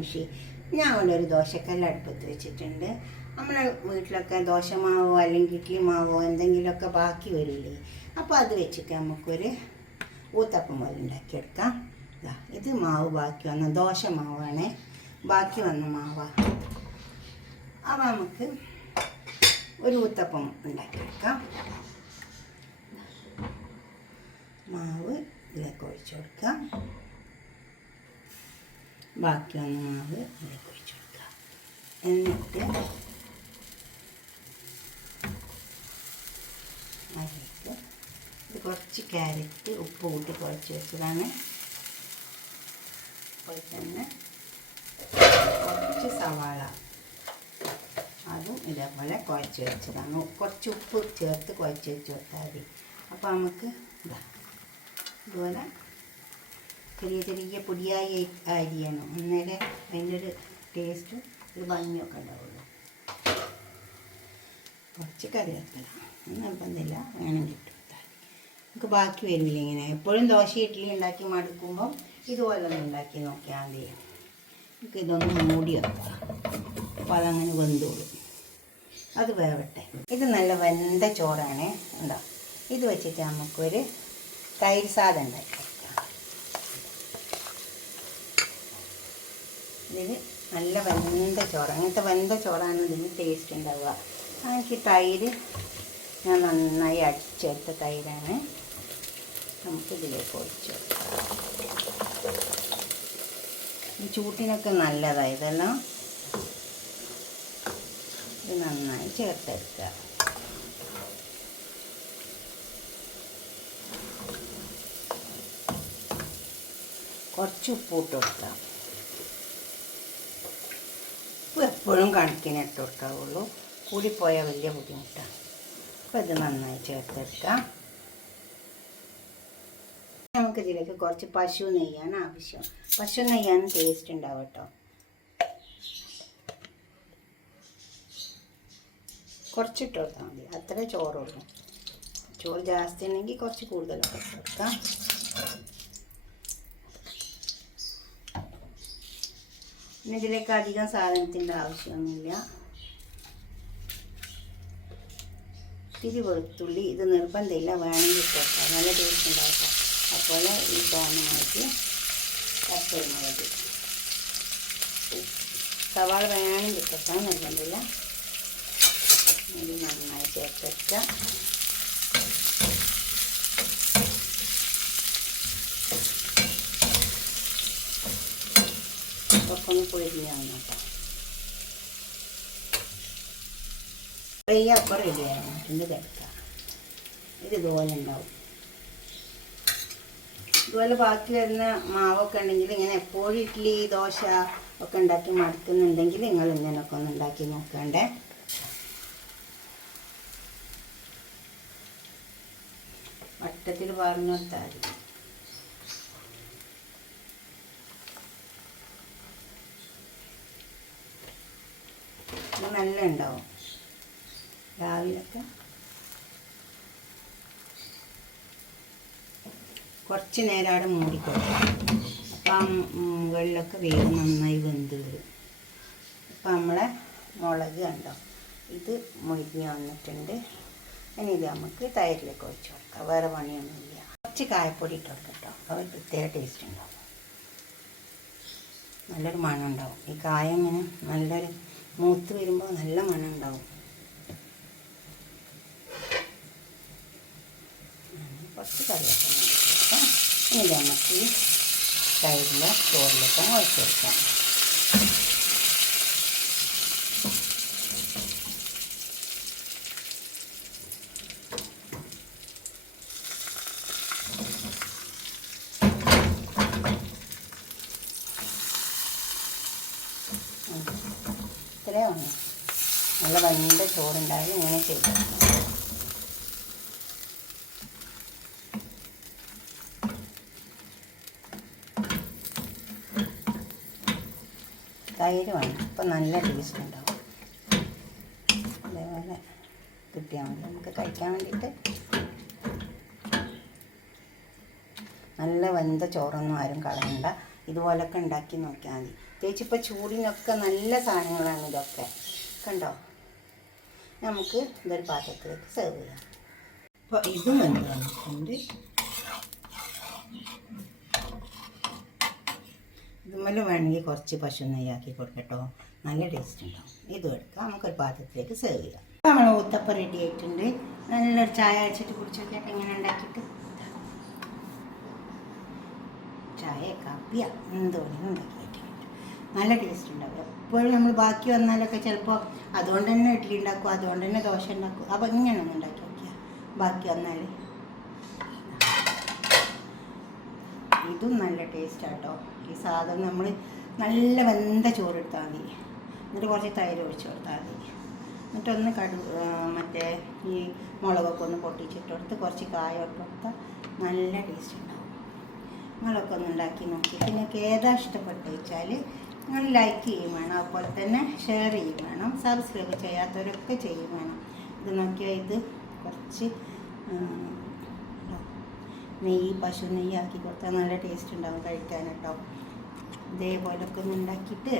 നിമിഷം ഞാൻ അവിടെ ഒരു ദോശക്കല്ല് അടുപ്പത്ത് വെച്ചിട്ടുണ്ട്. നമ്മളെ വീട്ടിലൊക്കെ ദോശമാവോ അല്ലെങ്കിൽ ഇഡ്ഡലി മാവോ എന്തെങ്കിലുമൊക്കെ ബാക്കി വരില്ലേ, അപ്പോൾ അത് വെച്ചിട്ട് നമുക്കൊരു ഊത്തപ്പം പോലെ ഉണ്ടാക്കിയെടുക്കാം. ഇത് മാവ് ബാക്കി വന്ന ദോശ മാവാണ്, ബാക്കി വന്ന മാവാണ്. അപ്പോൾ നമുക്ക് ഒരു ഊത്തപ്പം ഉണ്ടാക്കിയെടുക്കാം. മാവ് ഇതിലേക്ക് ഒഴിച്ചു കൊടുക്കാം. ബാക്കി വന്ന മാവ് ഇതിലേക്ക് ഒഴിച്ചു കൊടുക്കാം. എന്നിട്ട് അതിലേക്ക് ഇത് കുറച്ച് ക്യാരറ്റ് ഉപ്പ് കൂട്ടി കുഴച്ച് വെച്ചതാണ്. അതുപോലെ തന്നെ കുറച്ച് സവാള അതും ഇതേപോലെ കുഴച്ച് വെച്ചതാണ്. കുറച്ച് ഉപ്പ് ചേർത്ത് കുഴച്ച് വെച്ച് കൊടുത്താൽ മതി. അപ്പോൾ നമുക്ക് ഇതുപോലെ ചെറിയ ചെറിയ പൊടിയായി അരിയണം, അന്നേരം അതിൻ്റെ ഒരു ടേസ്റ്റും ഒരു ഭംഗിയൊക്കെ ഉണ്ടാവുള്ളൂ. കുറച്ച് കറിവേപ്പില നിർബന്ധമില്ല, വേണമെങ്കിൽ ഇട്ട് കൊടുത്താൽ നമുക്ക് ബാക്കി വരില്ല. ഇങ്ങനെ എപ്പോഴും ദോശ ഇഡ്ഡലി ഉണ്ടാക്കി മടുക്കുമ്പം ഇതുപോലെ ഒന്ന് ഉണ്ടാക്കി നോക്കിയാൽ മതി. നമുക്ക് ഇതൊന്ന് മൂടി വെക്കാം, അപ്പോൾ അതങ്ങനെ വെന്തോളും. അത് വേവട്ടെ. ഇത് നല്ല വെന്ത ചോറാണ്. ഉണ്ടോ, ഇത് വെച്ചിട്ട് നമുക്കൊരു തൈര് സാദം ഉണ്ടാക്കി വെക്കാം. ഇതിന് നല്ല വെന്ത ചോറ്, അങ്ങനത്തെ വെന്ത ചോറാണ് ഇതിന് ടേസ്റ്റ് ഉണ്ടാവുക. എനിക്ക് തൈര് ഞാൻ നന്നായി അടിച്ചെടുത്ത തൈരാണ്. നമുക്കിതിലേക്ക് ഒഴിച്ച് വെക്കാം. ഈ ചൂട്ടിനൊക്കെ നല്ലതാണ് ഇതെല്ലാം. ഇത് നന്നായി ചേർത്തെടുക്കുക. കുറച്ച് ഉപ്പ് ഇട്ട് കൊടുക്കാം. ഉപ്പ് എപ്പോഴും കണക്കിനിട്ട് കൊടുക്കാവുള്ളൂ, കൂടിപ്പോയാൽ വലിയ ബുദ്ധിമുട്ടാണ്. അപ്പോൾ ഇത് നന്നായി ചേർത്തെടുക്കാം. നമുക്കിതിലേക്ക് കുറച്ച് പശു നെയ്യാണ് ആവശ്യം. പശു നെയ്യാണ് ടേസ്റ്റ് ഉണ്ടാവും കേട്ടോ. കുറച്ചിട്ട് കൊടുത്താൽ മതി, അത്രേ ചോറുള്ളൂ. ചോറ് ജാസ്തി ഉണ്ടെങ്കിൽ കുറച്ച് കൂടുതലൊക്കെ ഇട്ട് കൊടുക്കാം. പിന്നെ ഇതിലേക്ക് അധികം സാധനത്തിൻ്റെ ആവശ്യമൊന്നുമില്ല. ഇത്തിരി വെളുത്തുള്ളി, ഇത് നിർബന്ധമില്ല, വേണമെങ്കിൽ ഇട്ട് കൊടുക്കാം, നല്ല ടേസ്റ്റ് ഉണ്ടാക്കാം. അതുപോലെ ഈ തോന്നുമായിട്ട് പച്ചമുളക്, സവാള വേണമെങ്കിൽ ഇട്ട് കൊടുക്കാം, നിർബന്ധമില്ല. ഇത് നന്നായി ചേർത്തെടുക്കാം. ഒക്കെ ഒന്ന് പൊരിഞ്ഞാണ് കേട്ടോ. അപ്പം റെഡിയായി ഇത് കിടക്കാം. ഇത് ഇതുപോലെ ഉണ്ടാവും. ഇതുപോലെ ബാക്കി വരുന്ന മാവൊക്കെ ഉണ്ടെങ്കിൽ ഇങ്ങനെ എപ്പോഴും ഇഡ്ഡലി ദോശ ഒക്കെ ഉണ്ടാക്കി മടുക്കുന്നുണ്ടെങ്കിൽ നിങ്ങൾ ഇങ്ങനെയൊക്കെ ഒന്ന് ഉണ്ടാക്കി നോക്കണ്ടേ. വട്ടത്തിൽ പറഞ്ഞു കൊടുത്താൽ മതി. നല്ല ഉണ്ടാവും രാവിലൊക്കെ. കുറച്ച് നേരം അവിടെ മൂടിക്കൊടുക്കാം. അപ്പം മുകളിലൊക്കെ വേഗം നന്നായി വെന്ത് വരും. അപ്പം നമ്മളെ മുളക് കണ്ടോ, ഇത് മുരിഞ്ഞ് വന്നിട്ടുണ്ട്. ഇനി ഇത് നമുക്ക് തൈരിലേക്ക് ഒഴിച്ച് കൊടുക്കാം, വേറെ പണിയൊന്നുമില്ല. കുറച്ച് കായപ്പൊടി ഇട്ട് കൊടുക്കാം കേട്ടോ, അത് പ്രത്യേക ടേസ്റ്റ് ഉണ്ടാവും, നല്ലൊരു മണം ഉണ്ടാവും. ഈ കായ ഇങ്ങനെ നല്ലൊരു മൂത്ത് വരുമ്പോൾ നല്ല മണം ഉണ്ടാവും. കുറച്ച് കറിവേപ്പില കൊടുക്കാം. ഇനി നമുക്ക് ഈ തൈരിലെ ചോറിലേക്ക് ഒഴിച്ച് കൊടുക്കാം. ഇത്രയേ ഉള്ളൂ. നല്ല വെന്ത ചോറുണ്ടായി ഇങ്ങനെ ചെയ്തു. തൈര് വേണം, അപ്പോൾ നല്ല ടേസ്റ്റ് ഉണ്ടാവും. അതേപോലെ കിട്ടിയാൽ മതി നമുക്ക് കഴിക്കാൻ വേണ്ടിയിട്ട്. നല്ല വെന്ത ചോറൊന്നും ആരും കളയണ്ട. ഇതുപോലൊക്കെ ഉണ്ടാക്കി നോക്കിയാൽ മതി. പ്രത്യേകിച്ച് ഇപ്പോൾ ചൂടിനൊക്കെ നല്ല സാധനങ്ങളാണ് ഇതൊക്കെ. കണ്ടോ? നമുക്ക് ഇതൊരു പാത്രത്തിലേക്ക് സെർവ് ചെയ്യാം. അപ്പോൾ ഇതും വന്നിട്ടുണ്ട്. ഇതുമല്ല വേണമെങ്കിൽ കുറച്ച് പശു നെയ്യാക്കി കൊടുക്കട്ടോ, നല്ല ടേസ്റ്റ് ഉണ്ടാവും. ഇതും എടുക്കാം, നമുക്കൊരു പാത്രത്തിലേക്ക് സെർവ് ചെയ്യാം. നമ്മൾ ഊത്തപ്പം റെഡി ആയിട്ടുണ്ട്. നല്ലൊരു ചായ വെച്ചിട്ട് കുടിച്ച് നോക്കിയിട്ട് എങ്ങനെ ഉണ്ടാക്കിയിട്ട്. ചായ കാപ്പിയ എന്തോന്നും ഉണ്ടാക്കിയിട്ട് നല്ല ടേസ്റ്റ് ഉണ്ടാവും. എപ്പോഴും നമ്മൾ ബാക്കി വന്നാലൊക്കെ ചിലപ്പോൾ അതുകൊണ്ട് തന്നെ ഇഡ്ഡലി ഉണ്ടാക്കും, അതുകൊണ്ട് തന്നെ ദോശ ഉണ്ടാക്കും. അപ്പോൾ ഇങ്ങനെയൊന്നും ഉണ്ടാക്കി നോക്കിയാൽ ബാക്കി വന്നാൽ ഇതും നല്ല ടേസ്റ്റാട്ടോ. ഈ സാധനം നമ്മൾ നല്ല വെന്ത ചോറെടുത്താൽ മതി, എന്നിട്ട് കുറച്ച് തൈര് ഒഴിച്ച് കൊടുത്താൽ മതി, എന്നിട്ടൊന്ന് മറ്റേ ഈ മുളകൊക്കെ ഒന്ന് പൊട്ടിച്ചിട്ട് കൊടുത്ത് കുറച്ച് കായ ഇട്ട് കൊടുത്താൽ നല്ല ടേസ്റ്റ് ഉണ്ടാവും. നിങ്ങളൊക്കെ ഒന്ന് ഉണ്ടാക്കി നോക്കി. നിങ്ങൾക്ക് ഏതാ ഇഷ്ടപ്പെട്ട് വെച്ചാൽ നിങ്ങൾ ലൈക്ക് ചെയ്യും വേണം, അതുപോലെ തന്നെ ഷെയർ ചെയ്യും വേണം, സബ്സ്ക്രൈബ് ചെയ്യാത്തവരൊക്കെ ചെയ്യും വേണം. ഇത് നോക്കിയാൽ ഇത് കുറച്ച് നെയ്യ്, പശു നെയ്യ് ആക്കി കൊടുത്താൽ നല്ല ടേസ്റ്റ് ഉണ്ടാവും കഴിക്കാൻ കേട്ടോ. ഇതേപോലൊക്കെ ഒന്ന് ഉണ്ടാക്കിയിട്ട്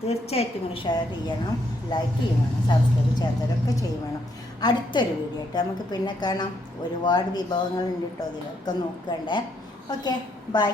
തീർച്ചയായിട്ടും നിങ്ങൾ ഷെയർ ചെയ്യണം, ലൈക്ക് ചെയ്യും വേണം, സബ്സ്ക്രൈബ് ചെയ്യാത്തവരൊക്കെ ചെയ്യും വേണം. അടുത്തൊരു വീഡിയോ ആയിട്ട് നമുക്ക് പിന്നെ കാണാം. ഒരുപാട് വിഭവങ്ങളുണ്ട് കേട്ടോ, അതിലൊക്കെ നോക്കണ്ടേ. Okay, by.